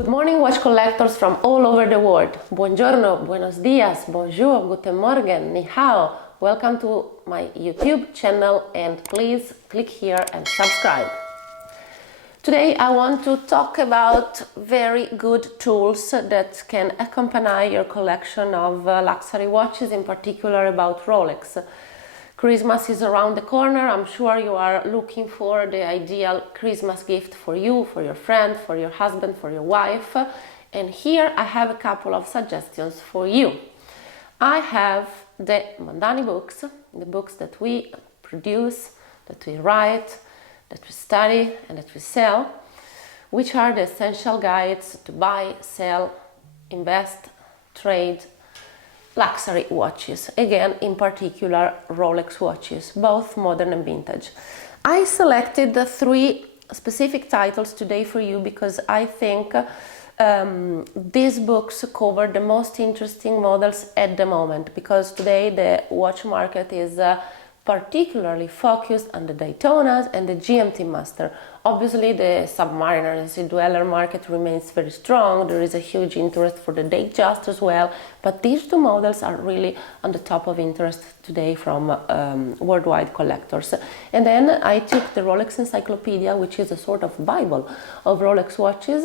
Good morning, watch collectors from all over the world. Buongiorno, buenos dias, bonjour, guten morgen, ni hao. Welcome to my YouTube channel and please click here and subscribe. Today I want to talk about very good tools that can accompany your collection of luxury watches, in particular about Rolex. Christmas is around the corner. I'm sure you are looking for the ideal Christmas gift for you, for your friend, for your husband, for your wife. And here I have a couple of suggestions for you. I have the Mondani books, the books that we produce, that we write, that we study and that we sell, which are the essential guides to buy, sell, invest, trade, luxury watches, again in particular Rolex watches, both modern and vintage. I selected the three specific titles today for you because I think these books cover the most interesting models at the moment, because today the watch market is particularly focused on the Daytonas and the GMT-Master. Obviously the Submariner and Sea Dweller market remains very strong. There is a huge interest for the Datejust as well, but these two models are really on the top of interest today from worldwide collectors. And then I took the Rolex Encyclopedia, which is a sort of Bible of Rolex watches,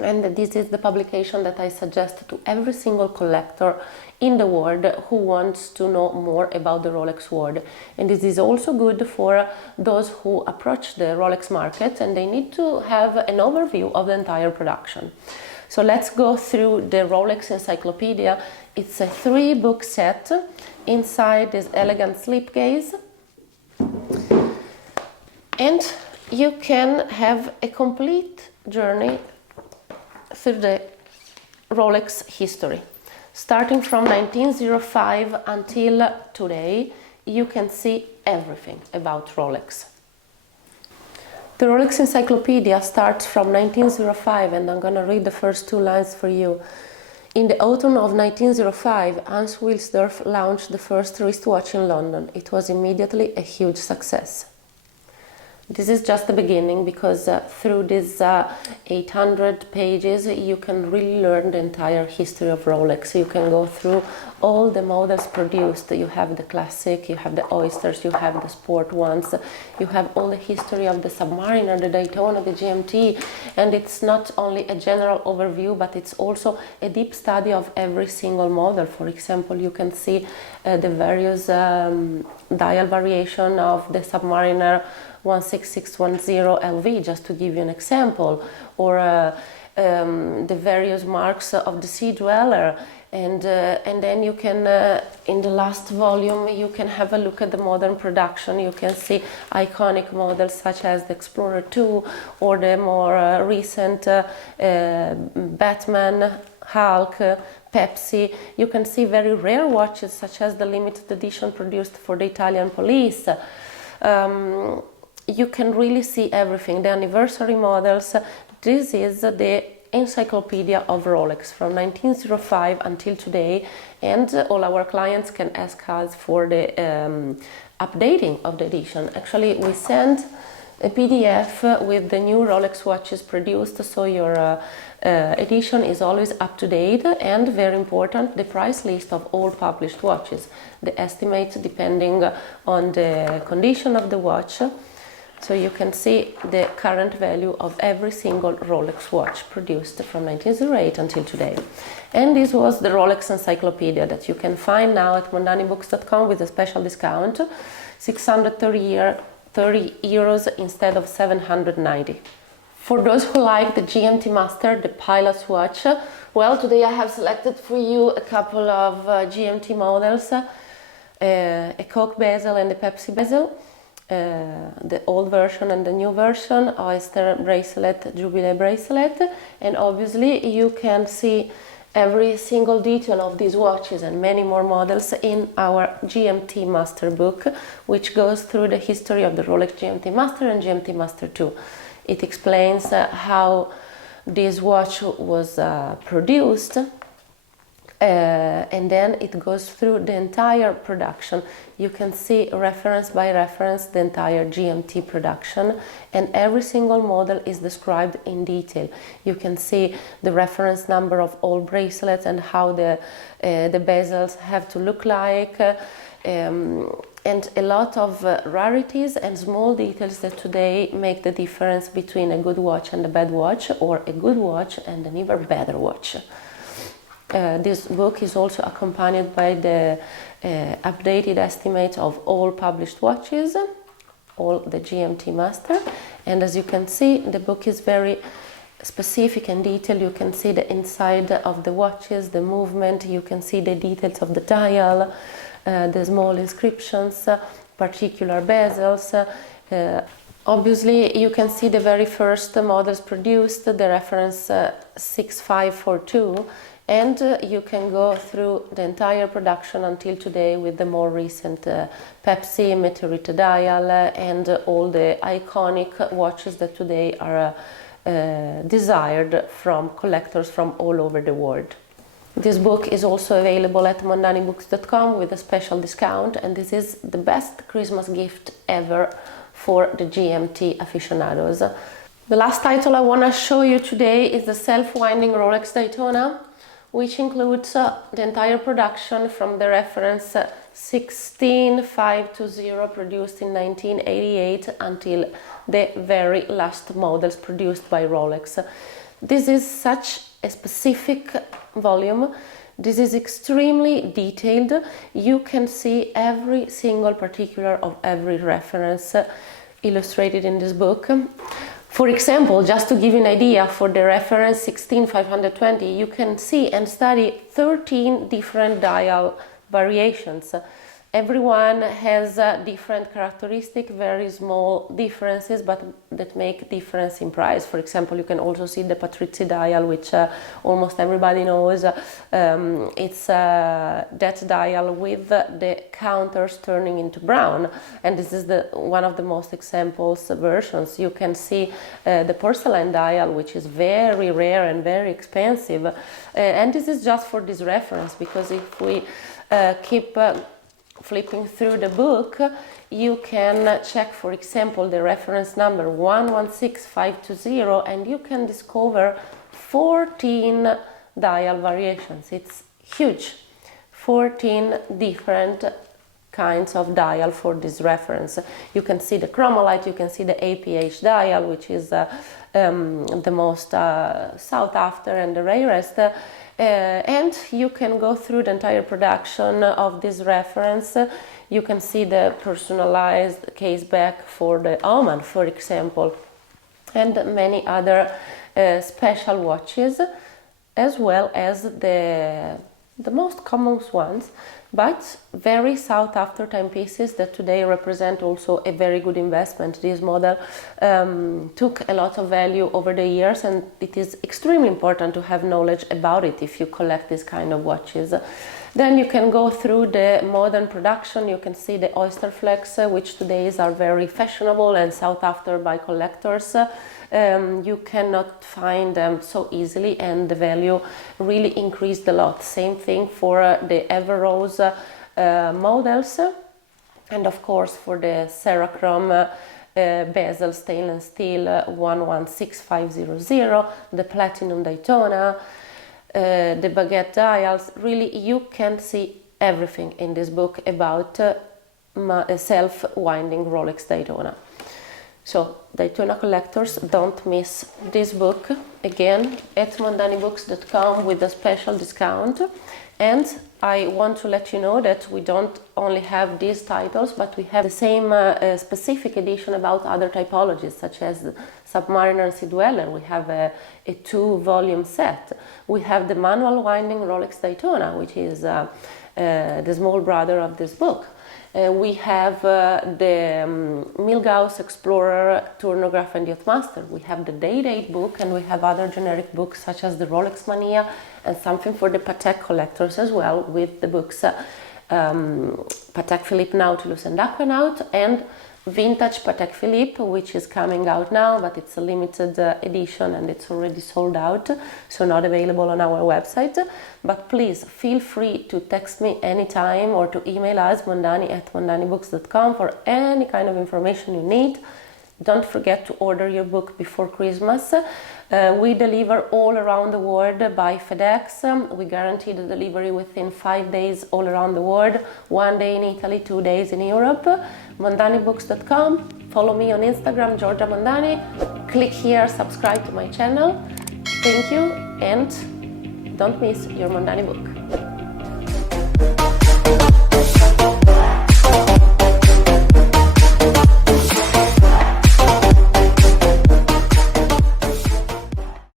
and this is the publication that I suggest to every single collector in the world who wants to know more about the Rolex world. And this is also good for those who approach the Rolex market and they need to have an overview of the entire production. So let's go through the Rolex Encyclopedia. It's a 3-book set inside this elegant slipcase, and you can have a complete journey through the Rolex history. Starting from 1905 until today, you can see everything about Rolex. The Rolex Encyclopedia starts from 1905, and I'm gonna read the first 2 lines for you. In the autumn of 1905, Hans Wilsdorf launched the first wristwatch in London. It was immediately a huge success. This is just the beginning, because through these 800 pages you can really learn the entire history of Rolex. You can go through all the models produced. You have the classic, you have the oysters, you have the sport ones, you have all the history of the Submariner, the Daytona, the GMT, and it's not only a general overview, but it's also a deep study of every single model. For example, you can see the various dial variation of the Submariner 16610 LV, just to give you an example, or the various marks of the Sea Dweller, and then you can, in the last volume, you can have a look at the modern production. You can see iconic models such as the Explorer II or the more recent Batman, Hulk, Pepsi. You can see very rare watches such as the limited edition produced for the Italian police. You can really see everything, the anniversary models. This is the encyclopedia of Rolex from 1905 until today, and all our clients can ask us for the updating of the edition. Actually, we send a PDF with the new Rolex watches produced, so your edition is always up to date, and very important, the price list of all published watches, the estimates depending on the condition of the watch. So you can see the current value of every single Rolex watch produced from 1908 until today. And this was the Rolex Encyclopedia that you can find now at mondanibooks.com with a special discount, 630 euros instead of 790. For those who like the GMT-Master, the pilot's watch, well, today I have selected for you a couple of GMT models, a Coke bezel and a Pepsi bezel. The old version and the new version, oyster bracelet, jubilee bracelet, and obviously you can see every single detail of these watches and many more models in our GMT-Master book, which goes through the history of the Rolex GMT-Master and GMT-Master II. It explains how this watch was produced, and then it goes through the entire production. You can see reference by reference the entire GMT production, and every single model is described in detail. You can see the reference number of all bracelets and how the bezels have to look like, and a lot of rarities and small details that today make the difference between a good watch and a bad watch, or a good watch and an even better watch. This book is also accompanied by the updated estimate of all published watches, all the GMT-Master, and as you can see, the book is very specific and detailed. You can see the inside of the watches, the movement, you can see the details of the dial, the small inscriptions, particular bezels. Obviously, you can see the very first models produced, the reference 6542, and you can go through the entire production until today with the more recent Pepsi, Meteorite dial, and all the iconic watches that today are desired from collectors from all over the world. This book is also available at mondanibooks.com with a special discount, and this is the best Christmas gift ever for the GMT aficionados. The last title I want to show you today is the Self Winding Rolex Daytona, which includes the entire production from the reference 16520 produced in 1988 until the very last models produced by Rolex. This is such a specific volume. This is extremely detailed. You can see every single particular of every reference illustrated in this book. For example, just to give you an idea, for the reference 16520, you can see and study 13 different dial variations. Everyone has different characteristics, very small differences, but that make difference in price. For example, you can also see the Patrizzi dial, which almost everybody knows. It's that dial with the counters turning into brown, and this is one of the most examples versions. You can see the porcelain dial, which is very rare and very expensive, and this is just for this reference, because if we keep flipping through the book, you can check, for example, the reference number 116520, and you can discover 14 dial variations. It's huge. 14 different kinds of dial for this reference. You can see the chromolite, you can see the APH dial, which is the most sought after and the rarest. And you can go through the entire production of this reference. You can see the personalized case back for the Oman, for example, and many other special watches, as well as the most common ones, but very sought after timepieces that today represent also a very good investment. This model took a lot of value over the years, and it is extremely important to have knowledge about it if you collect this kind of watches. Then you can go through the modern production. You can see the oyster flex, which today are very fashionable and sought after by collectors. You cannot find them so easily, and the value really increased a lot. Same thing for the Everose models, and of course for the Cerachrome bezel stainless steel 116500, the Platinum Daytona, the baguette dials. Really, you can see everything in this book about Self Winding Rolex Daytona. So, Daytona collectors, don't miss this book, again at mondanibooks.com with a special discount. And I want to let you know that we don't only have these titles, but we have the same specific edition about other typologies, such as Submariner and Sea Dweller. We have a 2-volume set. We have the manual winding Rolex Daytona, which is the small brother of this book. We have the Milgauss Explorer Tournograph and Yachtmaster. We have the Day-Date book, and we have other generic books such as the Rolex Mania, and something for the Patek collectors as well, with the books Patek Philippe Nautilus and Aquanaut, and vintage Patek Philippe, which is coming out now, but it's a limited edition and it's already sold out, so not available on our website. But please feel free to text me anytime or to email us mondani@mondanibooks.com for any kind of information you need. Don't forget to order your book before Christmas. We deliver all around the world by FedEx. We guarantee the delivery within 5 days all around the world, 1 day in Italy, 2 days in Europe. Mondanibooks.com. Follow me on Instagram, Giorgia Mondani. Click here, subscribe to my channel. Thank you, and don't miss your Mondani book.